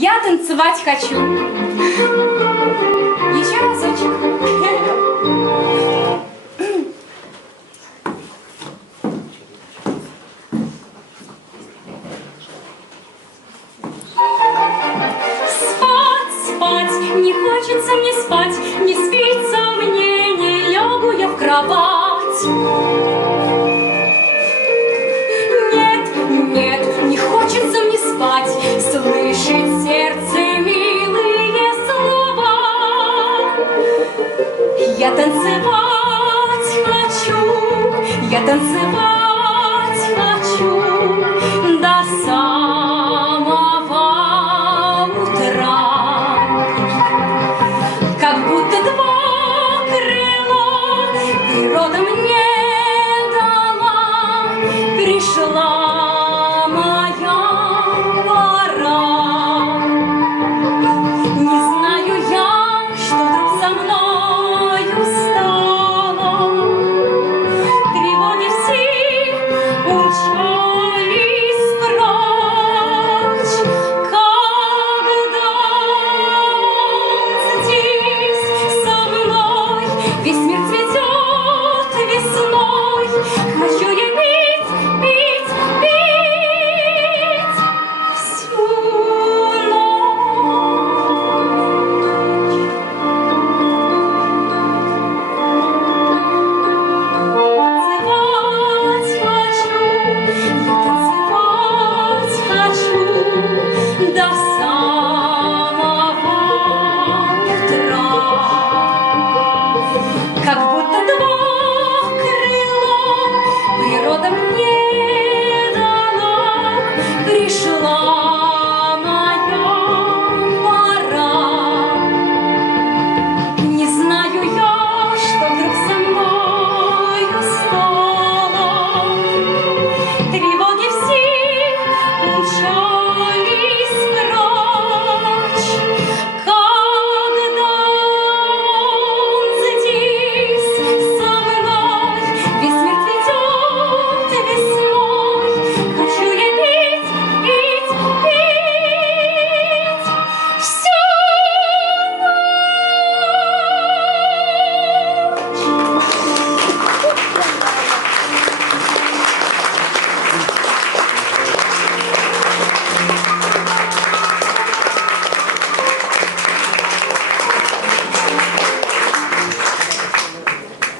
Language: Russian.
Я танцевать хочу. Еще разочек. Не хочется мне спать, не спится мне, не лягу я в кровать. Нет, нет, не хочется мне спать, слышит сердце милые слова. Я танцевать хочу, я танцевать хочу до самого утра. Как будто два крыла природа мне дала, пришла моя пора. Не знаю я, что вдруг со мною стало, тревоги все умчались прочь, когда здесь со мной весь мир цветет весной. Хочу я пить, пить, пить всю ночь. Танцевать хочу, я танцевать хочу до самого утра. Как будто два крыла природа мне дала, пришла